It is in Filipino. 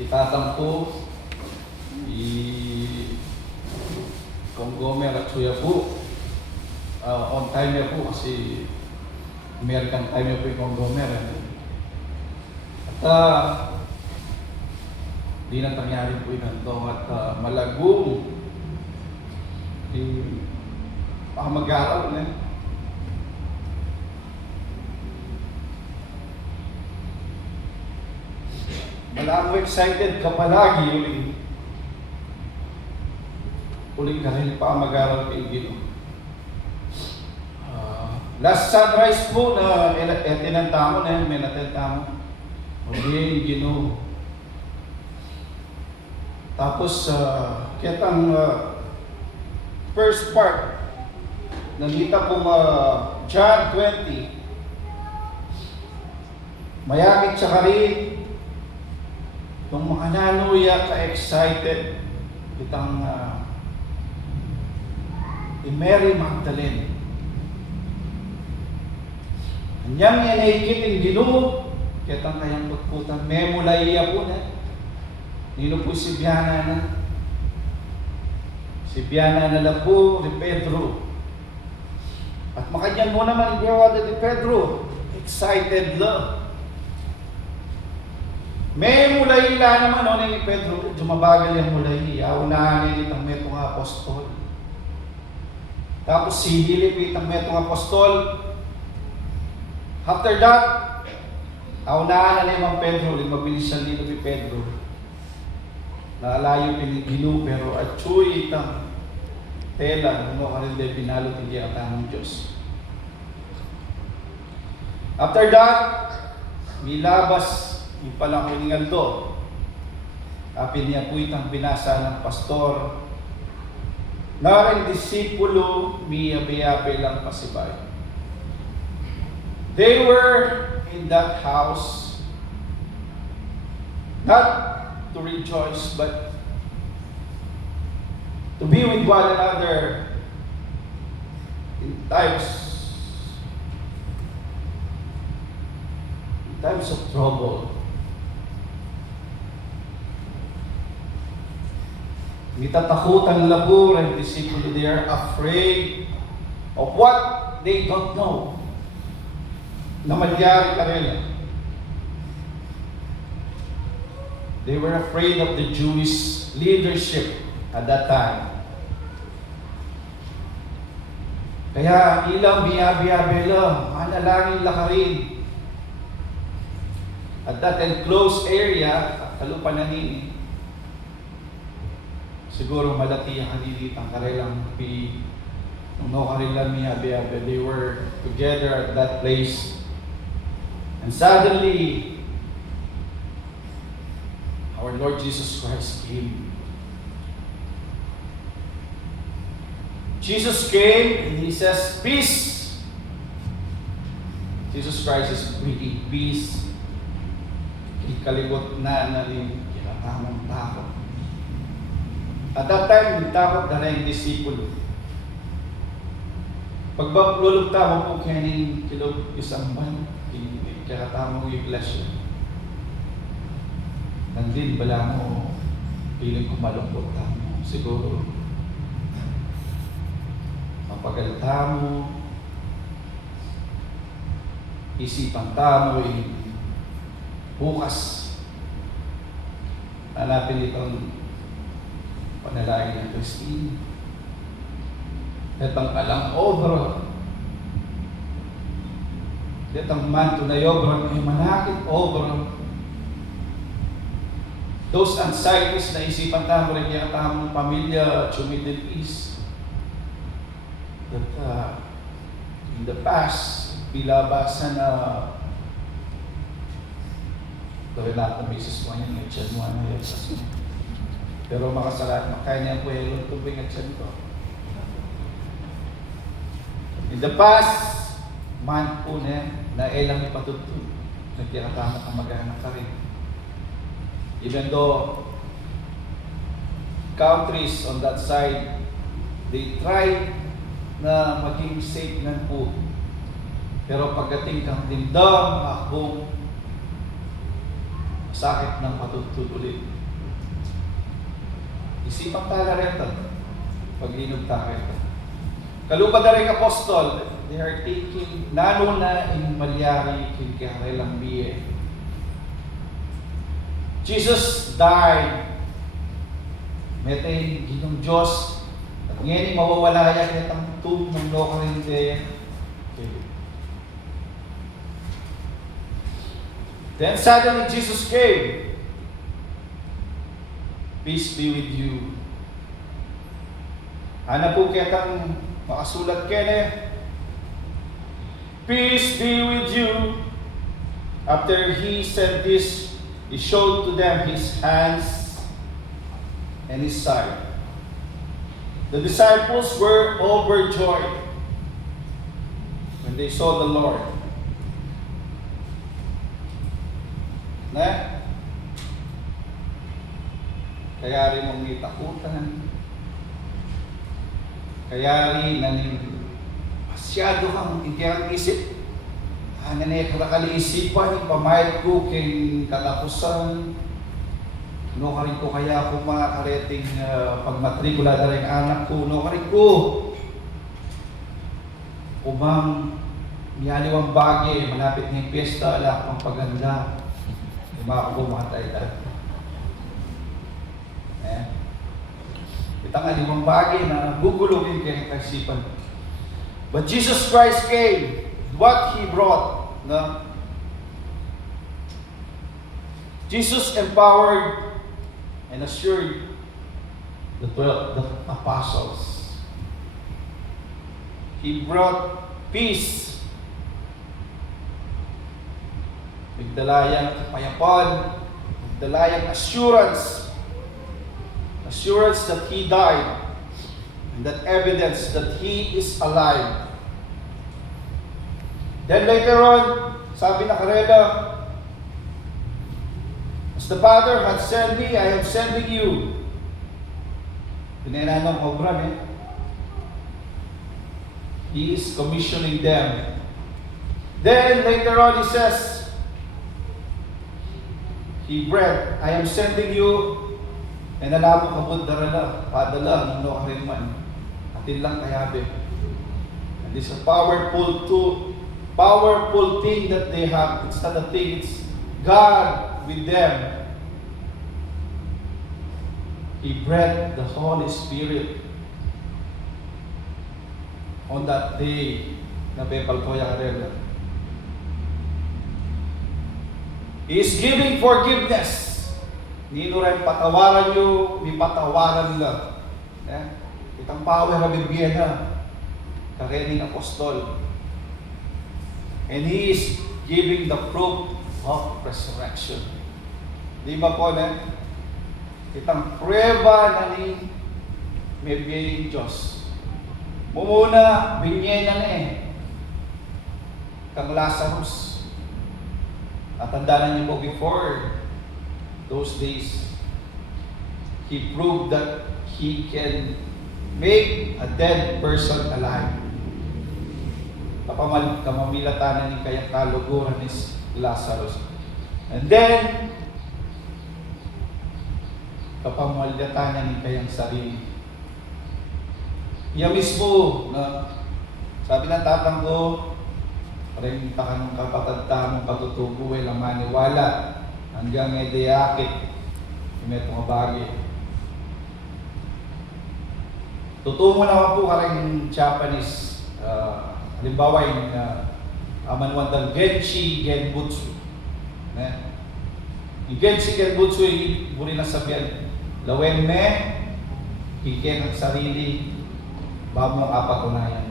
itatampo, kung Gomer at Suya po, on timer po kasi American timer po yung Gomer. At di na tangyari po yun ito at malagong baka mag-aaral na. Wala mo excited ka palagi uling ka rin pa mag-aaral kay Ginoo. Last sunrise po na tinantamo na may natentamo. Okay, Ginoo. Tapos kitang first part nakita pong John 20. Mayakit siya ka rin nung mga nanuya ka-excited itang Mary Magdalene. Anyang inaikit ang Ginoo, kitang kayang pagputan, memulaiya po na. Nino po si Biana na? Si Biana na lang po ni Pedro. At makanyan mo naman ni Pedro, excited lang. May mulay naman ni Pedro, medyo mabagal yung mulay. Aunahan niya itang metong apostol. Tapos si Hilip itang metong apostol. After that, aunahan na naman Pedro, mabilis siya dito ni Pedro. Naalayo pinigilo pero atsuy itang tela, karin pinalot hindi ang tamang Diyos. After that, milabas yung palang Rinaldo. Apin niya po itang binasa ng pastor. Naring disipulo, miyabe-yabe lang pasibay. They were in that house, not to rejoice, but to be with one another in times of trouble. Mitatakutan labo ang disipulo. They are afraid of what they don't know. Na magyari ka rin. They were afraid of the Jewish leadership at that time. Kaya ilang biyabi-yabi lang, manalangin lakarin. At that enclosed area, kalupan na nini, siguro malati ang kanilitang karelang no karelang biyabi-yabi. They were together at that place. And suddenly, our Lord Jesus Christ came. Jesus came and He says, peace. Jesus Christ is bringing peace. Ikalibot na rin kinatamang takot. At that time, nagtakot na rin disipulo. Pagbapululugta mo po kaning kilog isang ban, kinatamang iglesia. Nandin bala mo, piling kumalungkot mo. Siguro, mapagalta mo, isipan tamo, bukas. Hanapin itong panalangin ng Christine. Itong alang obra. Itong manto na obra, may manakit obra. Those anxieties na isipan tamo rin yung tamang pamilya, Middle East. That in the past, bilabasa na gawin natin ang basis mo yan, may tiyan mo ano yun. Pero makasalat, makaya niya po yung tubig at tiyan ko. In the past, month po na ilang ipatutun, nagkakatama kang mag-anak ka rin. Even though countries on that side, they try na maging safe ng po. Pero pagdating kang dindam, akbong, sakit ng patutuloy. Isipan tala rin ito. Pag-inog tayo ito. Kalupad na rin apostol, they are thinking, nano na in malyari kinkarelang biye. Jesus died. Metay ginong Diyos. At ngayon mawawala yan itang tomb ng Locarinde. Then suddenly Jesus came. Peace be with you. Ana po kitang makasulat kene. Peace be with you. After he said this, he showed to them his hands and his side. The disciples were overjoyed when they saw the Lord. Na? Kaya rin mong itakutan. Kaya rin nanin masyado kang ikiyang isip. Nanay kalisipan, ipamayad ko kay katapusan. No ka rin ko kaya ako makakareting pagmatrikula na rin anak ko. No ka rin ko. Umang miyaliwang bagay, malapit na yung piyesta, ala akong paganda. Mga ko matay dahil. Itang alimang bagay na gugulungin kayong kaisipan. But Jesus Christ came. What He brought. No? Jesus empowered and assured the apostles. He brought peace. Nagdalayang kapayapan, nagdalayang assurance that He died, and that evidence that He is alive. Then later on, sabi na Karela, as the Father has sent me, I am sending you. Pinananong obra He is commissioning them. Then later on He says, He bread, I am sending you, and alam mo kabod darala, padala, ng no man. Atin lang kayabe. And this is a powerful thing that they have. It's not a thing, it's God with them. He breathed the Holy Spirit on that day na Pepal ko yung karela. He is giving forgiveness. Nino rin patawaran nyo, may patawaran nila. Itang power na bibigyan na karening apostol. And He is giving the proof of resurrection. Di ba po itang prueba na ni may biyayang Diyos. Mumuna, binyayin na kang Lazarus. Natandaan niyo po before those days, He proved that He can make a dead person alive. Kamamilatanan ni kayang kaluguran ni Lazarus. And then, kapamilatanan ni kayang sarili. Iya mismo, na sabi ng tatang ko, rin ka ng kapatagtamong patutubo ay lang maniwala hanggang edeyakit yung mga bagay. Tutumo naman po ka rin Japanese, halimbawa yung Amanwandang Genshi Genbutsu. Yung Genshi Genbutsu ay muli na sabihan, lawen me, higyan ang sarili, babang apatunayan.